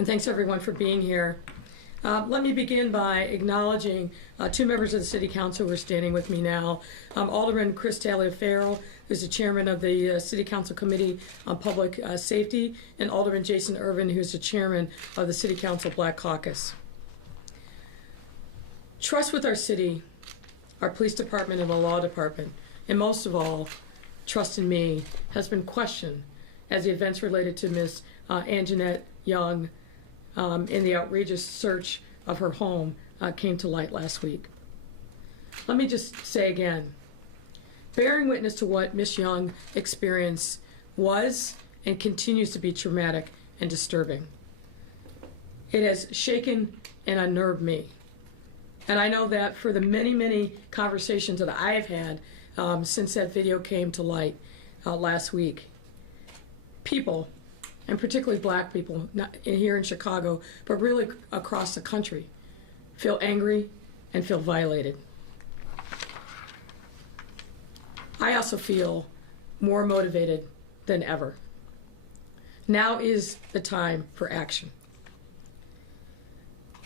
and thanks everyone for being here. Let me begin by acknowledging two members of the City Council who are standing with me now. Alderman Chris Taliaferro, who's the chairman of the City Council Committee on Public Safety, and Alderman Jason Irving, who's the chairman of the City Council Black Caucus. Trust with our city, our police department, and the law department, and most of all, trust in me, has been questioned as the events related to Miss Anjanette Young in the outrageous search of her home came to light last week. Let me just say again, bearing witness to what Miss Young experienced was and continues to be traumatic and disturbing. It has shaken and unnerved me. And I know that for the many, many conversations that I have had since that video came to light last week, people, and particularly black people, not here in Chicago, but really across the country, feel angry and feel violated. I also feel more motivated than ever. Now is the time for action.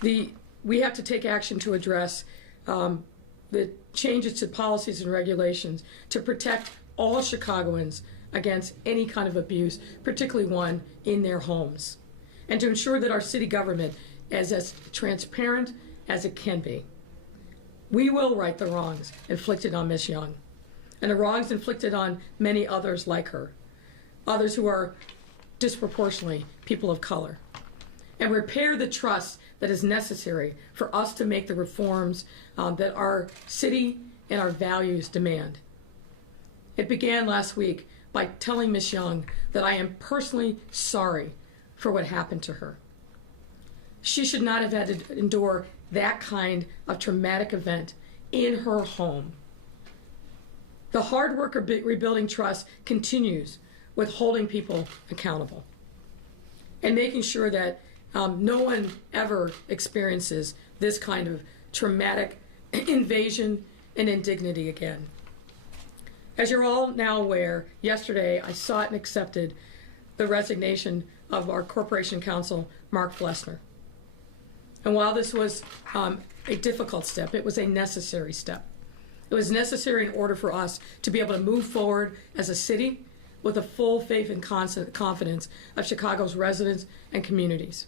We have to take action to address the changes to policies and regulations to protect all Chicagoans against any kind of abuse, particularly one in their homes, and to ensure that our city government is as transparent as it can be. We will right the wrongs inflicted on Ms. Young, and the wrongs inflicted on many others like her, others who are disproportionately people of color, and repair the trust that is necessary for us to make the reforms that our city and our values demand. It began last week by telling Ms. Young that I am personally sorry for what happened to her. She should not have had to endure that kind of traumatic event in her home. The hard work of rebuilding trust continues with holding people accountable and making sure that no one ever experiences this kind of traumatic invasion and indignity again. As you're all now aware, yesterday I sought and accepted the resignation of our Corporation Counsel, Mark Flessner. And while this was a difficult step, it was a necessary step. It was necessary in order for us to be able to move forward as a city with the full faith and confidence of Chicago's residents and communities.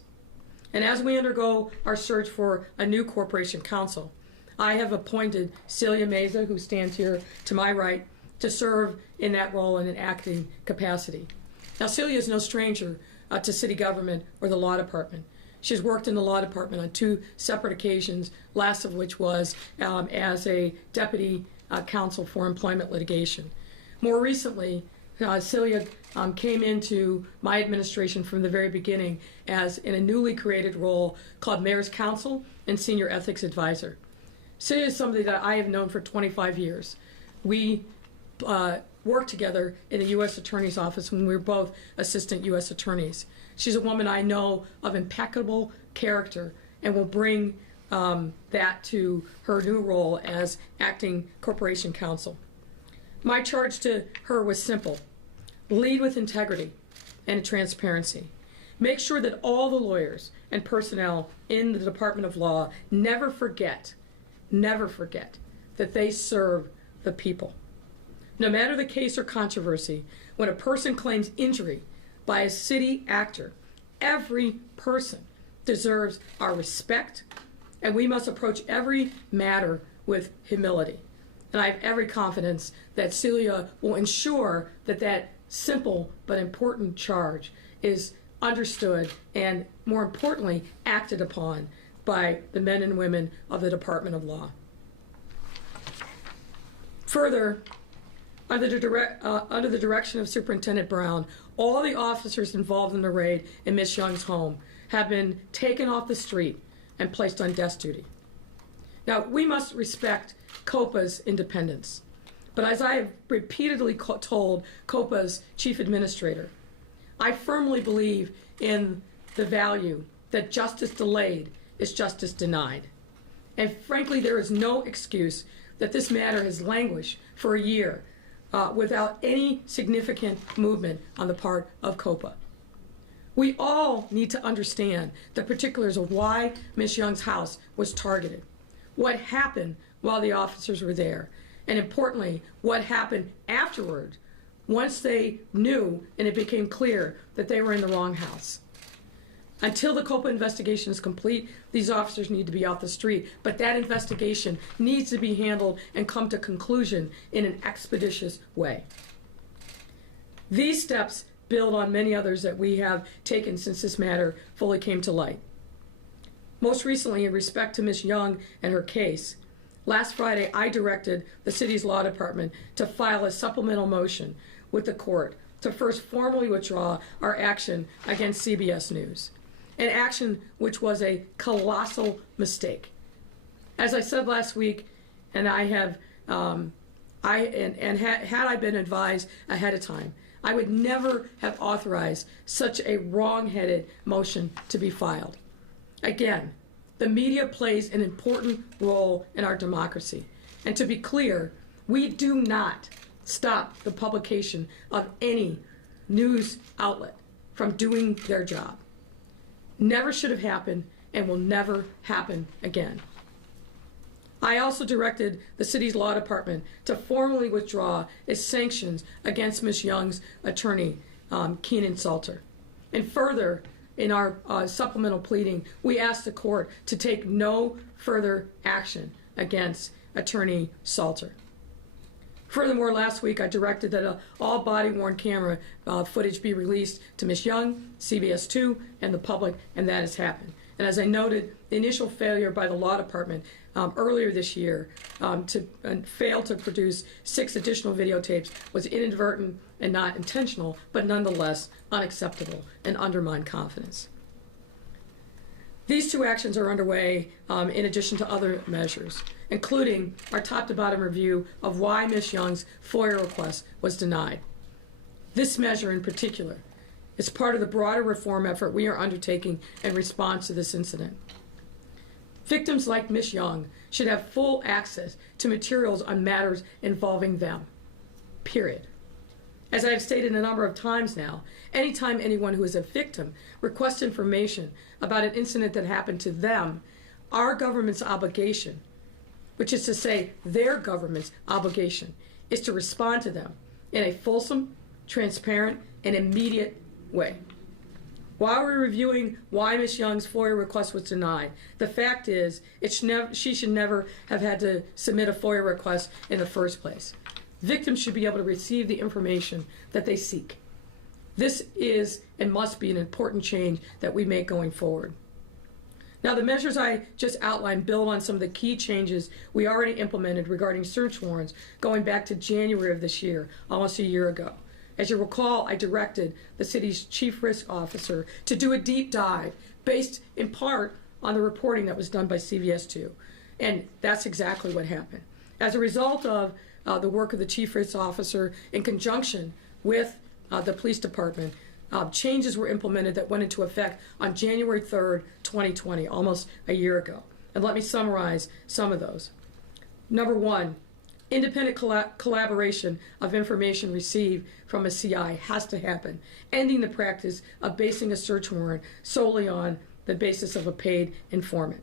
And as we undergo our search for a new Corporation Counsel, I have appointed Celia Meza, who stands here to my right, to serve in that role in an acting capacity. Now, Celia is no stranger to city government or the law department. She's worked in the law department on two separate occasions, last of which was as a deputy counsel for employment litigation. More recently, Celia came into my administration from the very beginning as in a newly created role called Mayor's Counsel and Senior Ethics Advisor. Celia is somebody that I have known for 25 years. We worked together in the U.S. Attorney's Office when we were both assistant U.S. attorneys. She's a woman I know of impeccable character and will bring that to her new role as acting Corporation Counsel. My charge to her was simple: lead with integrity and transparency. Make sure that all the lawyers and personnel in the Department of Law never forget that they serve the people. No matter the case or controversy, when a person claims injury by a city actor, every person deserves our respect, and we must approach every matter with humility. And I have every confidence that Celia will ensure that that simple but important charge is understood and, more importantly, acted upon by the men and women of the Department of Law. Further, under the direction of Superintendent Brown, all the officers involved in the raid in Ms. Young's home have been taken off the street and placed on desk duty. Now, we must respect COPA's independence, but as I have repeatedly told COPA's chief administrator, I firmly believe in the value that justice delayed is justice denied. And frankly, there is no excuse that this matter has languished for a year without any significant movement on the part of COPA. We all need to understand the particulars of why Ms. Young's house was targeted, what happened while the officers were there, and importantly, what happened afterward once they knew and it became clear that they were in the wrong house. Until the COPA investigation is complete, these officers need to be off the street, but that investigation needs to be handled and come to conclusion in an expeditious way. These steps build on many others that we have taken since this matter fully came to light. Most recently, in respect to Ms. Young and her case, last Friday I directed the city's law department to file a supplemental motion with the court to first formally withdraw our action against CBS News, an action which was a colossal mistake. As I said last week, and I have, had I been advised ahead of time, I would never have authorized such a wrong-headed motion to be filed. Again, the media plays an important role in our democracy. And to be clear, we do not stop the publication of any news outlet from doing their job. Never should have happened and will never happen again. I also directed the city's law department to formally withdraw its sanctions against Ms. Young's attorney, Keenan Salter. And further, in our supplemental pleading, we asked the court to take no further action against attorney Salter. Furthermore, last week I directed that all body-worn camera footage be released to Ms. Young, CBS 2, and the public, and that has happened. And as I noted, the initial failure by the law department earlier this year to fail to produce 6 additional videotapes was inadvertent and not intentional, but nonetheless unacceptable and undermined confidence. These 2 actions are underway in addition to other measures, including our top-to-bottom review of why Ms. Young's FOIA request was denied. This measure in particular is part of the broader reform effort we are undertaking in response to this incident. Victims like Ms. Young should have full access to materials on matters involving them, period. As I have stated a number of times now, anytime anyone who is a victim requests information about an incident that happened to them, our government's obligation, which is to say their government's obligation, is to respond to them in a fulsome, transparent, and immediate way. While we're reviewing why Ms. Young's FOIA request was denied, the fact is she should never have had to submit a FOIA request in the first place. Victims should be able to receive the information that they seek. This is and must be an important change that we make going forward. Now, the measures I just outlined build on some of the key changes we already implemented regarding search warrants going back to January of this year, almost a year ago. As you recall, I directed the city's chief risk officer to do a deep dive based in part on the reporting that was done by CBS 2. And that's exactly what happened. As a result of the work of the chief risk officer in conjunction with the police department, changes were implemented that went into effect on January 3rd, 2020, almost a year ago. And let me summarize some of those. Number 1, independent collaboration of information received from a CI has to happen, ending the practice of basing a search warrant solely on the basis of a paid informant.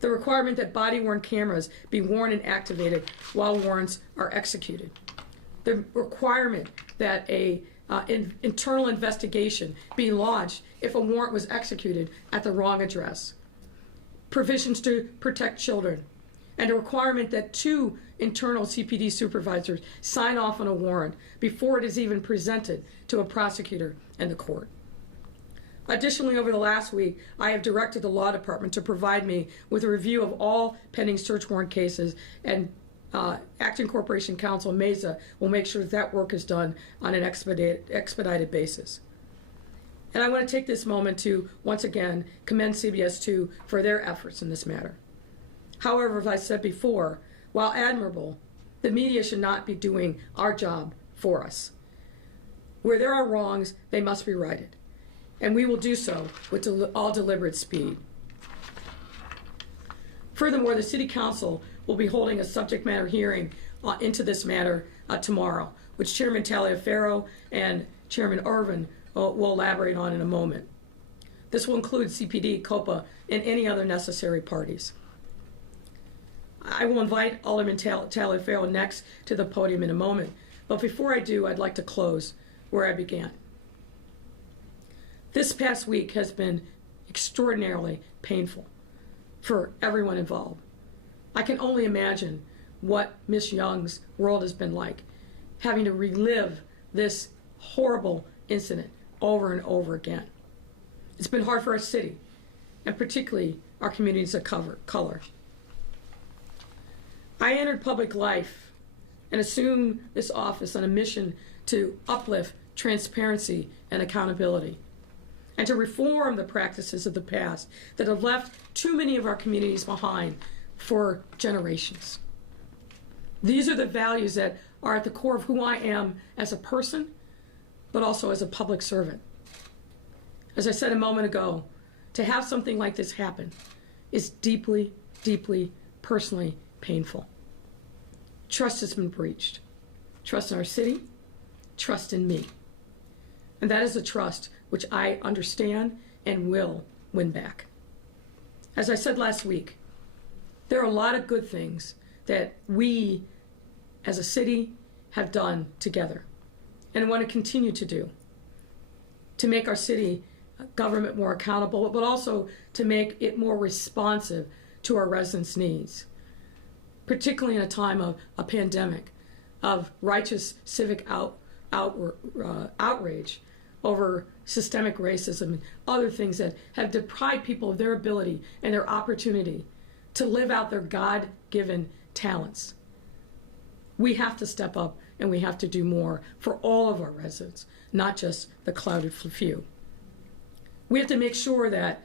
The requirement that body-worn cameras be worn and activated while warrants are executed. The requirement that an internal investigation be launched if a warrant was executed at the wrong address. Provisions to protect children. And a requirement that 2 internal CPD supervisors sign off on a warrant before it is even presented to a prosecutor and the court. Additionally, over the last week, I have directed the law department to provide me with a review of all pending search warrant cases, and Acting Corporation Counsel Mesa will make sure that work is done on an expedited basis. And I want to take this moment to, once again, commend CBS 2 for their efforts in this matter. However, as I said before, while admirable, the media should not be doing our job for us. Where there are wrongs, they must be righted. And we will do so with all deliberate speed. Furthermore, the City Council will be holding a subject matter hearing into this matter tomorrow, which Chairman Taliaferro and Chairman Irving we'll elaborate on in a moment. This will include CPD, COPA, and any other necessary parties. I will invite Alderman Taliaferro next to the podium in a moment, but before I do, I'd like to close where I began. This past week has been extraordinarily painful for everyone involved. I can only imagine what Miss Young's world has been like, having to relive this horrible incident over and over again. It's been hard for our city, and particularly our communities of color. I entered public life and assumed this office on a mission to uplift transparency and accountability, and to reform the practices of the past that have left too many of our communities behind for generations. These are the values that are at the core of who I am as a person, but also as a public servant. As I said a moment ago, to have something like this happen is deeply, deeply, personally painful. Trust has been breached. Trust in our city, trust in me. And that is a trust which I understand and will win back. As I said last week, there are a lot of good things that we as a city have done together and want to continue to do to make our city government more accountable, but also to make it more responsive to our residents' needs, particularly in a time of a pandemic, of righteous civic outrage over systemic racism and other things that have deprived people of their ability and their opportunity to live out their God-given talents. We have to step up and we have to do more for all of our residents, not just the clouded few. We have to make sure that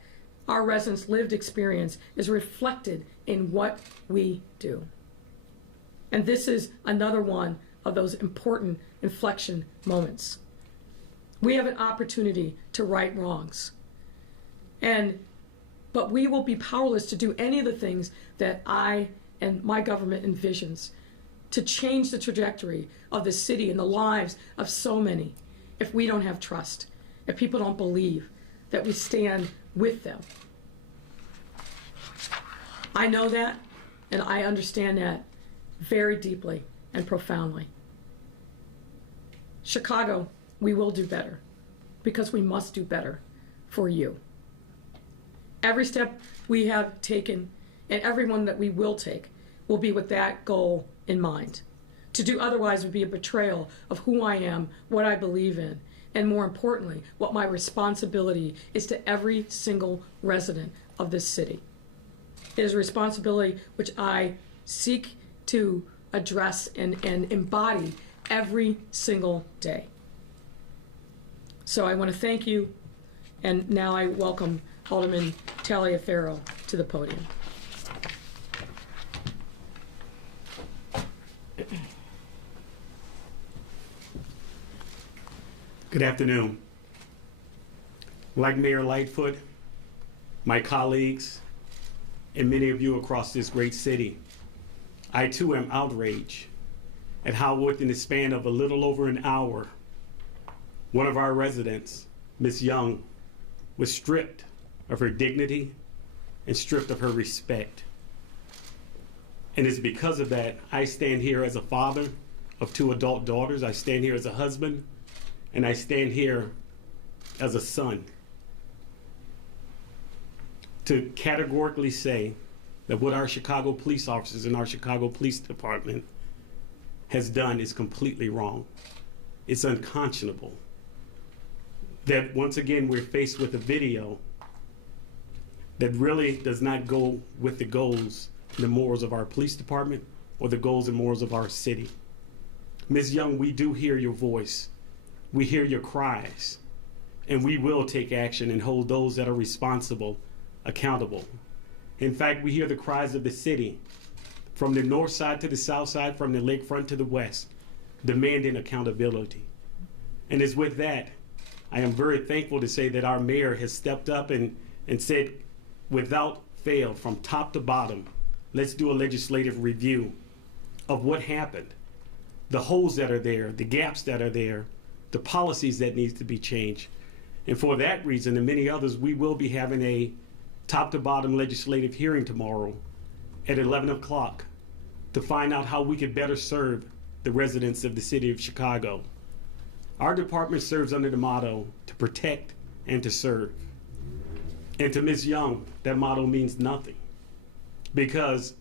our residents' lived experience is reflected in what we do. And this is another one of those important inflection moments. We have an opportunity to right wrongs. But we will be powerless to do any of the things that I and my government envisions to change the trajectory of the city and the lives of so many if we don't have trust, if people don't believe that we stand with them. I know that, and I understand that very deeply and profoundly. Chicago, we will do better because we must do better for you. Every step we have taken and every one that we will take will be with that goal in mind. To do otherwise would be a betrayal of who I am, what I believe in, and more importantly, what my responsibility is to every single resident of this city. It is a responsibility which I seek to address and embody every single day. So I want to thank you, and now I welcome Alderman Taliaferro to the podium. Good afternoon. Like Mayor Lightfoot, my colleagues, and many of you across this great city, I too am outraged at how within the span of a little over an hour, one of our residents, Ms. Young, was stripped of her dignity and stripped of her respect. And it's because of that I stand here as a father of 2 adult daughters. I stand here as a husband, and I stand here as a son to categorically say that what our Chicago police officers and our Chicago Police Department has done is completely wrong. It's unconscionable that once again we're faced with a video that really does not go with the goals and the morals of our police department or the goals and morals of our city. Ms. Young, we do hear your voice. We hear your cries, and we will take action and hold those that are responsible accountable. In fact, we hear the cries of the city from the north side to the south side, from the lakefront to the west, demanding accountability. And it's with that, I am very thankful to say that our mayor has stepped up and said, without fail, from top to bottom, let's do a legislative review of what happened, the holes that are there, the gaps that are there, the policies that need to be changed, And for that reason and many others, we will be having a top to bottom legislative hearing tomorrow at 11 o'clock to find out how we could better serve the residents of the city of Chicago. Our department serves under the motto to protect and to serve. And to Ms. Young, that motto means nothing. Because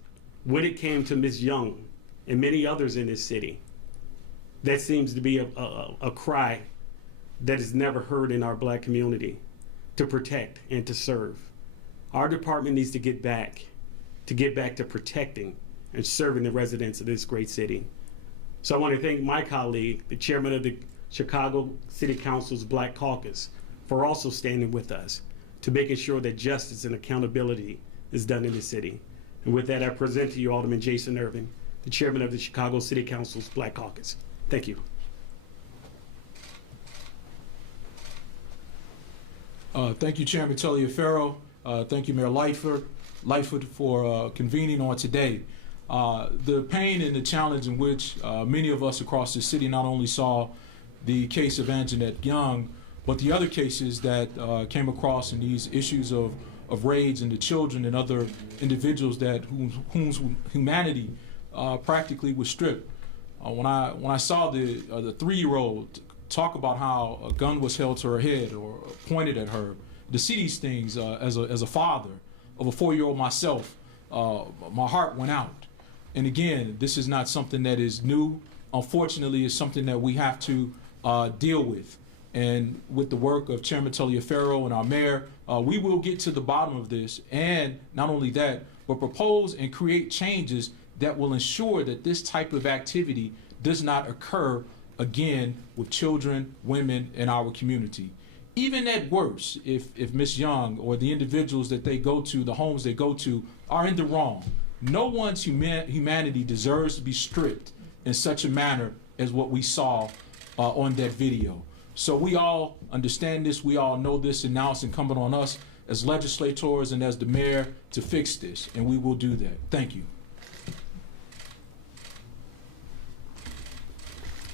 when it came to Ms. Young and many others in this city, that seems to be a cry that is never heard in our black community, to protect and to serve. Our department needs to get back to protecting and serving the residents of this great city. So I want to thank my colleague, the chairman of the Chicago City Council's Black Caucus, for also standing with us to making sure that justice and accountability is done in the city. And with that, I present to you Alderman Jason Irving, the chairman of the Chicago City Council's Black Caucus. Thank you. Thank you, Chairman Taliaferro. Thank you, Mayor Lightfoot for convening on today. The pain and the challenge in which many of us across the city not only saw the case of Anjanette Young, but the other cases that came across in these issues of raids into children and other individuals that whose humanity practically was stripped. When I saw the 3-year-old talk about how a gun was held to her head or pointed at her, to see these things as a father of a 4-year-old myself, my heart went out. And again, this is not something that is new. Unfortunately, it's something that we have to deal with. And with the work of Chairman Taliaferro and our mayor, we will get to the bottom of this. And not only that, but propose and create changes that will ensure that this type of activity does not occur again with children, women in our community. Even at worst, if Ms. Young or the individuals that they go to, the homes they go to, are in the wrong, no one's humanity deserves to be stripped in such a manner as what we saw on that video. So we all understand this, we all know this, and now it's incumbent on us as legislators and as the mayor to fix this, and we will do that. Thank you.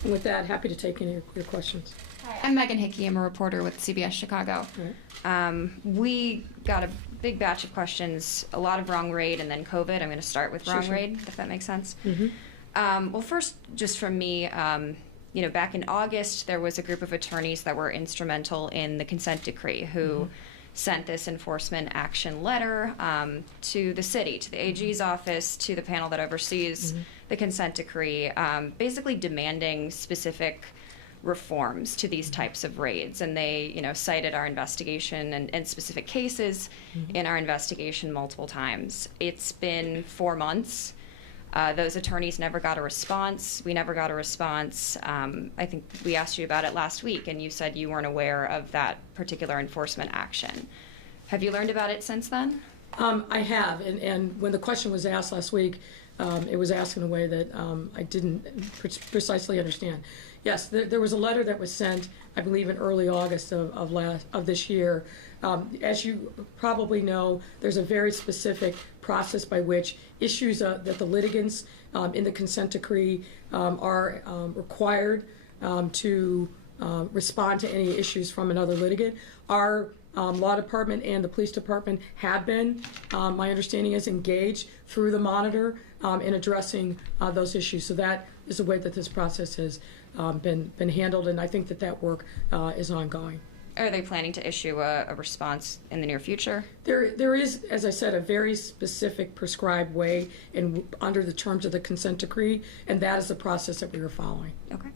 And with that, happy to take any of your questions. Hi, I'm Megan Hickey. I'm a reporter with CBS Chicago. Right. We got a big batch of questions, a lot of wrong raid, and then COVID. I'm going to start with wrong raid, if that makes sense. Mm-hmm. Well, first, just from me, back in August, there was a group of attorneys that were instrumental in the consent decree who sent this enforcement action letter to the city, to the AG's office, to the panel that oversees the consent decree, basically demanding specific reforms to these types of raids. And they, cited our investigation and specific cases in our investigation multiple times. It's been 4 months. Those attorneys never got a response. We never got a response. I think we asked you about it last week, and you said you weren't aware of that particular enforcement action. Have you learned about it since then? I have, and when the question was asked last week, it was asked in a way that I didn't precisely understand. Yes, there was a letter that was sent, I believe, in early August of this year. As you probably know, there's a very specific process by which issues that the litigants in the consent decree are required to respond to any issues from another litigant. Our law department and the police department have been, my understanding is, engaged through the monitor in addressing those issues. So that is the way that this process has been handled, and I think that work is ongoing. Are they planning to issue a response in the near future? There is, as I said, a very specific prescribed way under the terms of the consent decree, and that is the process that we are following. Okay.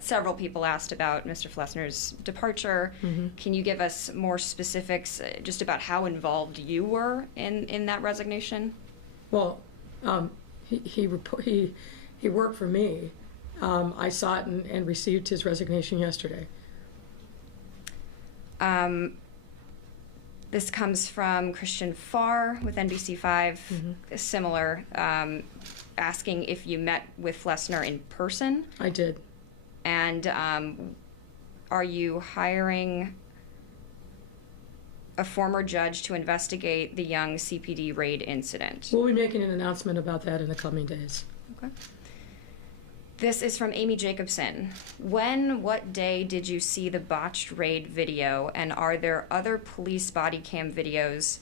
Several people asked about Mr. Flessner's departure. Can you give us more specifics just about how involved you were in that resignation? Well, he worked for me. I saw it and received his resignation yesterday. This comes from Christian Farr with NBC5, similar, asking if you met with Flessner in person. I did. And are you hiring a former judge to investigate the Young CPD raid incident? We'll be making an announcement about that in the coming days. Okay. This is from Amy Jacobson. What day did you see the botched raid video, and are there other police body cam videos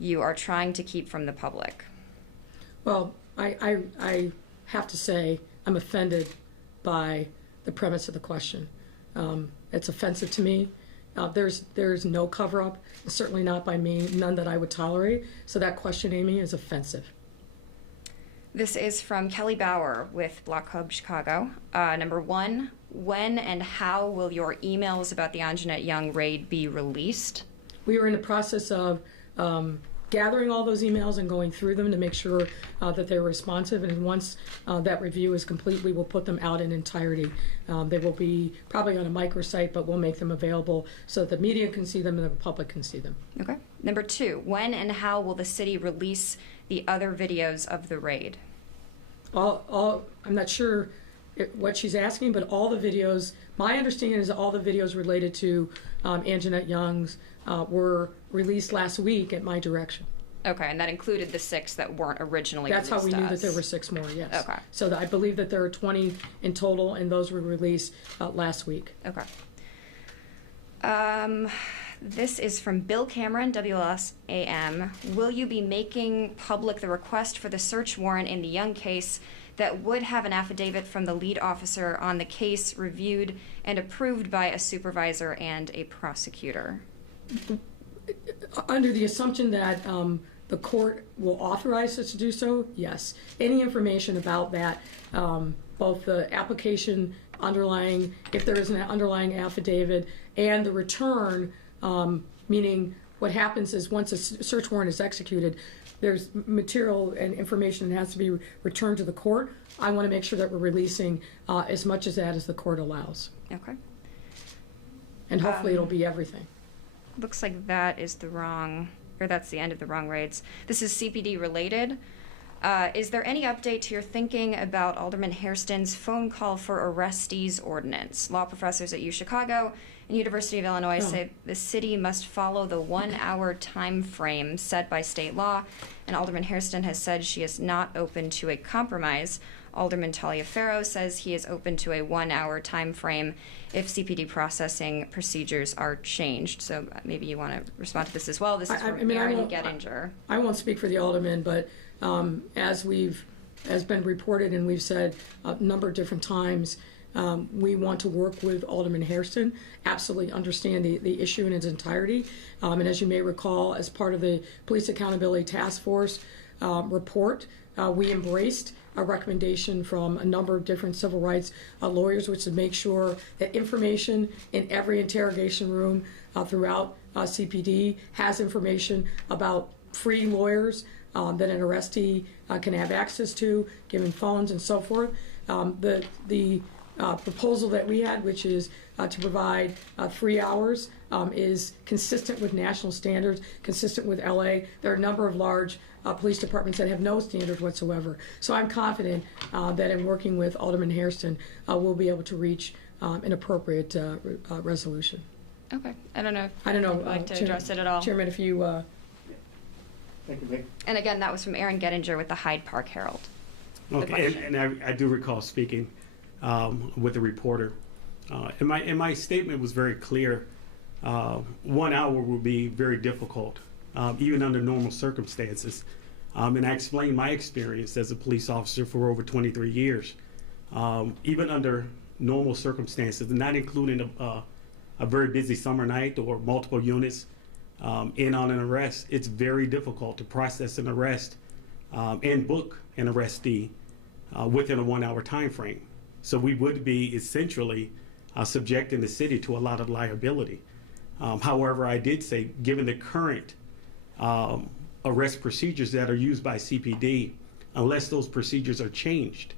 you are trying to keep from the public? Well, I have to say I'm offended by the premise of the question. It's offensive to me. There's no cover-up, certainly not by me, none that I would tolerate. So that question, Amy, is offensive. This is from Kelly Bauer with Block Hub Chicago. Number 1, when and how will your emails about the Anjanette Young raid be released? We are in the process of gathering all those emails and going through them to make sure that they're responsive. And once that review is complete, we will put them out in entirety. They will be probably on a microsite, but we'll make them available so that the media can see them and the public can see them. Okay. Number 2, when and how will the city release the other videos of the raid? I'm not sure what she's asking, but all the videos, my understanding is that all the videos related to Anjanette Young's were released last week at my direction. Okay, and that included the 6 that weren't originally That's how we released to knew that us. there were 6 more, yes. Okay. So I believe that there are 20 in total, and those were released last week. Okay. This is from Bill Cameron, WLS-AM. Will you be making public the request for the search warrant in the Young case that would have an affidavit from the lead officer on the case reviewed and approved by a supervisor and a prosecutor? Under the assumption that the court will authorize us to do so, yes. Any information about that, both the application underlying, if there is an underlying affidavit, and the return, meaning what happens is once a search warrant is executed, there's material and information that has to be returned to the court. I want to make sure that we're releasing as much of that as the court allows. Okay. And hopefully it'll be everything. Looks like that is the wrong, or that's the end of the wrong raids. This is CPD related. Is there any update to your thinking about Alderman Hairston's phone call for arrestees ordinance? Law professors at UChicago and University of Illinois say the city must follow the 1-hour time frame set by state law, and Alderman Hairston has said she is not open to a compromise. Alderman Taliaferro says he is open to a 1-hour time frame if CPD processing procedures are changed. So maybe you want to respond to this as well. This is from Aaron Gettinger. I won't speak for the alderman, but as been reported and we've said a number of different times, we want to work with Alderman Hairston, absolutely understand the issue in its entirety. And as you may recall, as part of the Police Accountability Task Force report, we embraced a recommendation from a number of different civil rights lawyers, which is to make sure that information in every interrogation room throughout CPD has information about free lawyers that an arrestee can have access to, given phones and so forth. The proposal that we had, which is to provide 3 hours, is consistent with national standards, consistent with LA. There are a number of large police departments that have no standards whatsoever. So I'm confident that in working with Alderman Hairston, we'll be able to reach an appropriate resolution. Okay. I don't know if I don't know. you'd like to address it at all. Chairman, if you... Thank you, Vic. And again, that was from Aaron Gettinger with the Hyde Park Herald. Okay, and I do recall speaking with the reporter. And my statement was very clear. 1 hour would be very difficult, even under normal circumstances. And I explained my experience as a police officer for over 23 years. Even under normal circumstances, not including a very busy summer night or multiple units in on an arrest, it's very difficult to process an arrest and book an arrestee within a 1 hour time frame. So we would be essentially subjecting the city to a lot of liability. However, I did say, given the current arrest procedures that are used by CPD, unless those procedures are changed,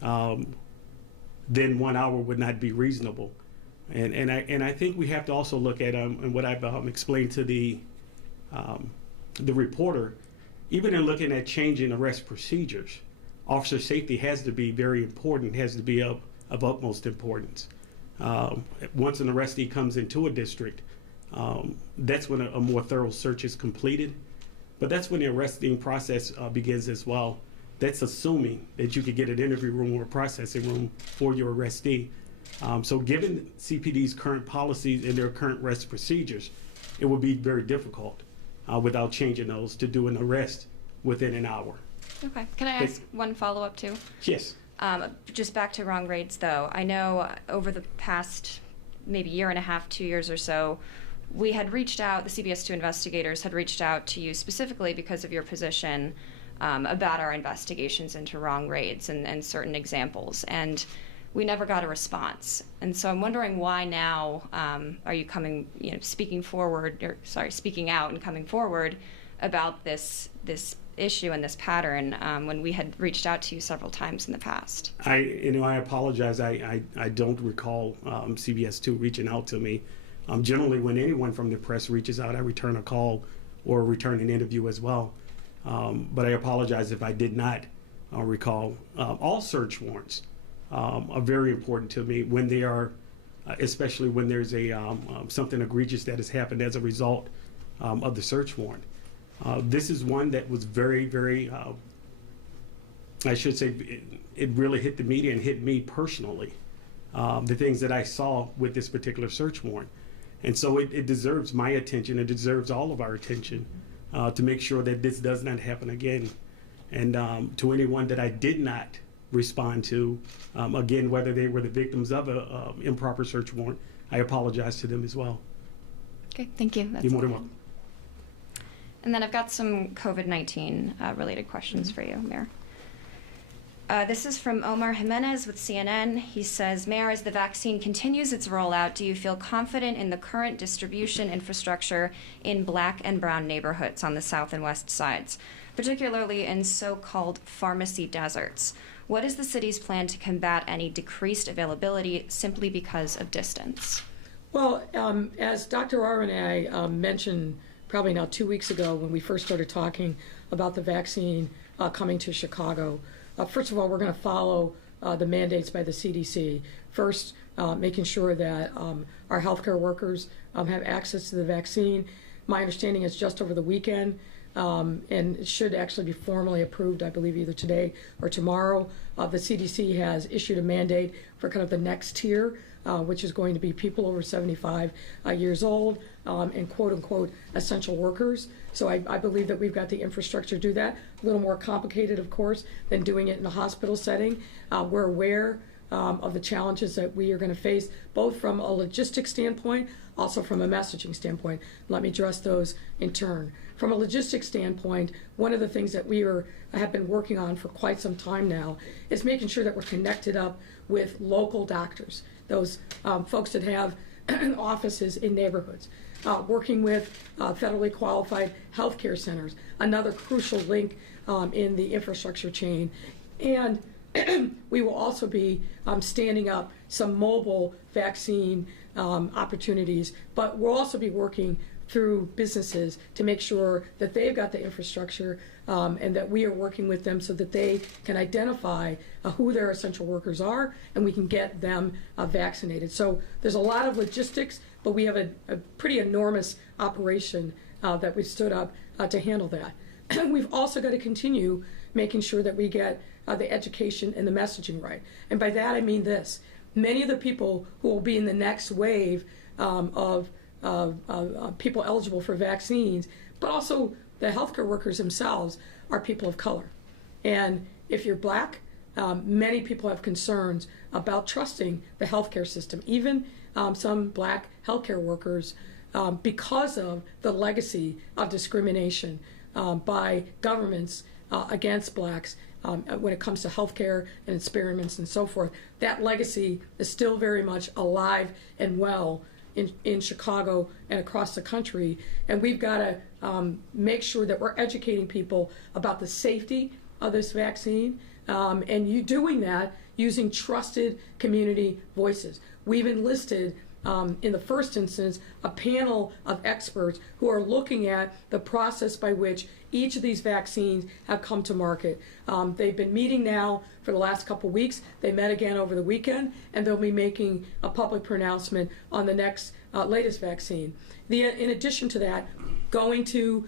then 1 hour would not be reasonable. And I think we have to also look at, and what I've explained to the reporter, even in looking at changing arrest procedures, officer safety has to be very important, has to be of utmost importance. Once an arrestee comes into a district, that's when a more thorough search is completed. But that's when the arresting process begins as well. that's assuming that you could get an interview room or a processing room for your arrestee. So given CPD's current policies and their current arrest procedures, it would be very difficult without changing those to do an arrest within an hour. Okay. Can I ask one follow-up too? Yes. Just back to wrong raids, though. I know over the past maybe year and a half, 2 years or so, we had reached out, the CBS2 investigators had reached out to you specifically because of your position about our investigations into wrong raids and certain examples. And we never got a response. And so I'm wondering why now are you speaking out and coming forward about this issue and this pattern when we had reached out to you several times in the past. I apologize. I don't recall CBS2 reaching out to me. Generally, when anyone from the press reaches out, I return a call or return an interview as well. But I apologize if I did not recall. All search warrants are very important to me when they are, especially when there's something egregious that has happened as a result of the search warrant. This is one that was very, very, I should say, it really hit the media and hit me personally, the things that I saw with this particular search warrant. And so it deserves my attention. It deserves all of our attention to make sure that this does not happen again. And to anyone that I did not respond to, again, whether they were the victims of an improper search warrant, I apologize to them as well. Okay, thank you. You're more than welcome. And then I've got some COVID-19 related questions for you, Mayor. This is from Omar Jimenez with CNN. He says, Mayor, as the vaccine continues its rollout, do you feel confident in the current distribution infrastructure in Black and brown neighborhoods on the south and west sides, particularly in so-called pharmacy deserts? What is the city's plan to combat any decreased availability simply because of distance? Well, as Dr. Irving and I mentioned probably now 2 weeks ago when we first started talking about the vaccine coming to Chicago, first of all, we're going to follow the mandates by the CDC. First, making sure that our healthcare workers have access to the vaccine. My understanding is just over the weekend, and it should actually be formally approved, I believe, either today or tomorrow. The CDC has issued a mandate for kind of the next tier, which is going to be people over 75 years old and quote-unquote essential workers. So I believe that we've got the infrastructure to do that. A little more complicated, of course, than doing it in a hospital setting. We're aware of the challenges that we are going to face, both from a logistics standpoint, also from a messaging standpoint. Let me address those in turn. From a logistics standpoint, one of the things that we have been working on for quite some time now is making sure that we're connected up with local doctors, those folks that have offices in neighborhoods, working with federally qualified healthcare centers, another crucial link in the infrastructure chain. And we will also be standing up some mobile vaccine opportunities, but we'll also be working through businesses to make sure that they've got the infrastructure and that we are working with them so that they can identify who their essential workers are and we can get them vaccinated. So there's a lot of logistics, but we have a pretty enormous operation that we've stood up to handle that. We've also got to continue making sure that we get the education and the messaging right. And by that I mean this. Many of the people who will be in the next wave of people eligible for vaccines, but also the healthcare workers themselves are people of color. And if you're Black, many people have concerns about trusting the healthcare system, even some Black healthcare workers, because of the legacy of discrimination by governments against Blacks when it comes to healthcare and experiments and so forth. That legacy is still very much alive and well in Chicago and across the country, and we've got to make sure that we're educating people about the safety of this vaccine, and you doing that using trusted community voices. We've enlisted, in the first instance, a panel of experts who are looking at the process by which each of these vaccines have come to market. They've been meeting now for the last couple weeks. They met again over the weekend, and they'll be making a public pronouncement on the next latest vaccine. In addition to that, going to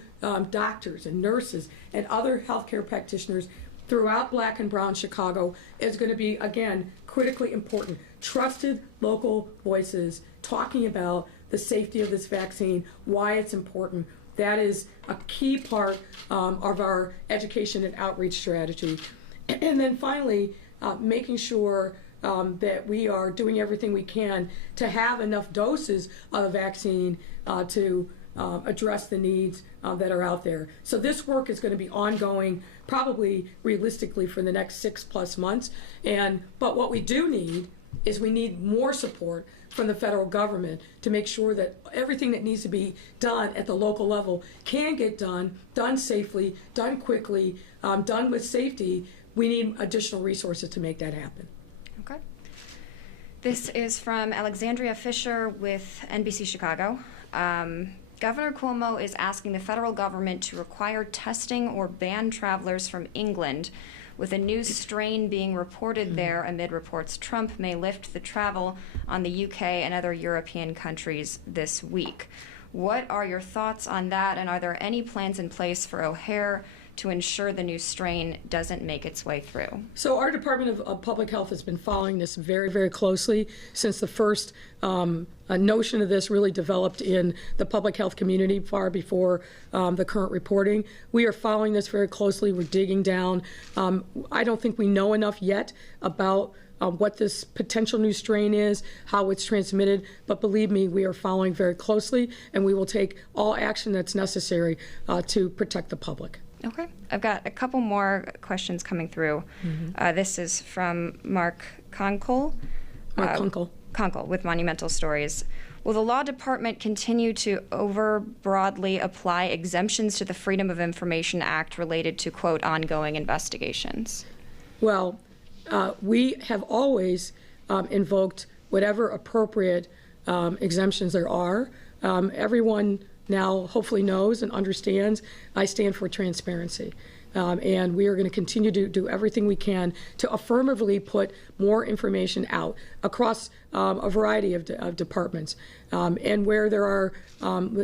doctors and nurses and other healthcare practitioners throughout Black and brown Chicago is going to be, again, critically important. Trusted local voices talking about the safety of this vaccine, why it's important. That is a key part of our education and outreach strategy. And then finally, making sure that we are doing everything we can to have enough doses of the vaccine to address the needs that are out there. So this work is going to be ongoing, probably realistically for the next 6+ months. But what we do need is we need more support from the federal government to make sure that everything that needs to be done at the local level can get done safely, done quickly, done with safety. We need additional resources to make that happen. Okay. This is from Alexandria Fisher with NBC Chicago. Governor Cuomo is asking the federal government to require testing or ban travelers from England, with a new strain being reported there amid reports Trump may lift the travel on the UK and other European countries this week. What are your thoughts on that, and are there any plans in place for O'Hare to ensure the new strain doesn't make its way through? So our Department of Public Health has been following this very, very closely since the first notion of this really developed in the public health community far before the current reporting. We are following this very closely. We're digging down. I don't think we know enough yet about what this potential new strain is, how it's transmitted, but believe me, we are following very closely, and we will take all action that's necessary to protect the public. Okay. I've got a couple more questions coming through. This is from Mark Conkle. Mark Conkle with Monumental Stories. Will the law department continue to overbroadly apply exemptions to the Freedom of Information Act related to, quote, ongoing investigations? Well, we have always invoked whatever appropriate exemptions there are. Everyone now hopefully knows and understands I stand for transparency. And we are going to continue to do everything we can to affirmatively put more information out across a variety of departments. And where there are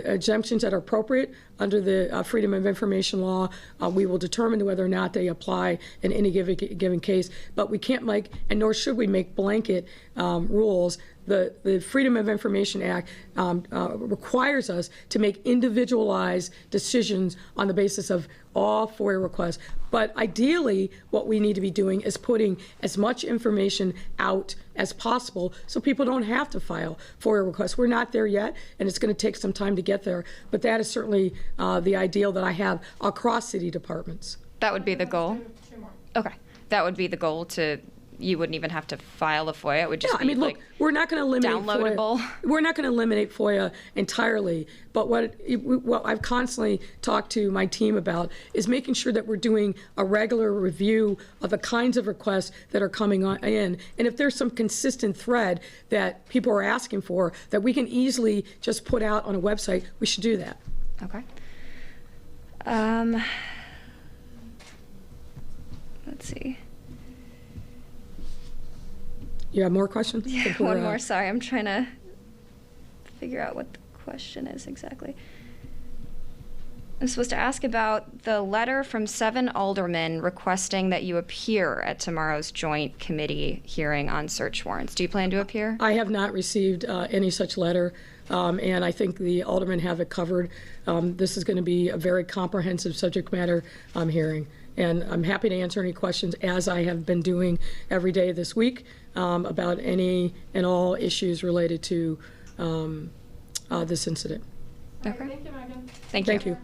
exemptions that are appropriate under the Freedom of Information Law, we will determine whether or not they apply in any given case. But we can't make, and nor should we make, blanket rules. The Freedom of Information Act requires us to make individualized decisions on the basis of all FOIA requests. But ideally, what we need to be doing is putting as much information out as possible so people don't have to file FOIA requests. We're not there yet, and it's going to take some time to get there. But that is certainly the ideal that I have across city departments. That would be the goal? Two more. Okay. That would be the goal you wouldn't even have to file a FOIA. It would just be look, we're not going to eliminate downloadable. FOIA. We're not going to eliminate FOIA entirely. But what I've constantly talked to my team about is making sure that we're doing a regular review of the kinds of requests that are coming in. And if there's some consistent thread that people are asking for that we can easily just put out on a website, we should do that. Okay. Let's see. You have more questions? Yeah, one more. Sorry, I'm trying to figure out what the question is exactly. I'm supposed to ask about the letter from 7 aldermen requesting that you appear at tomorrow's joint committee hearing on search warrants. Do you plan to appear? I have not received any such letter, and I think the aldermen have it covered. This is going to be a very comprehensive subject matter hearing, and I'm happy to answer any questions, as I have been doing every day this week, about any and all issues related to this incident. Okay. Thank you, Megan. Thank you. Thank you.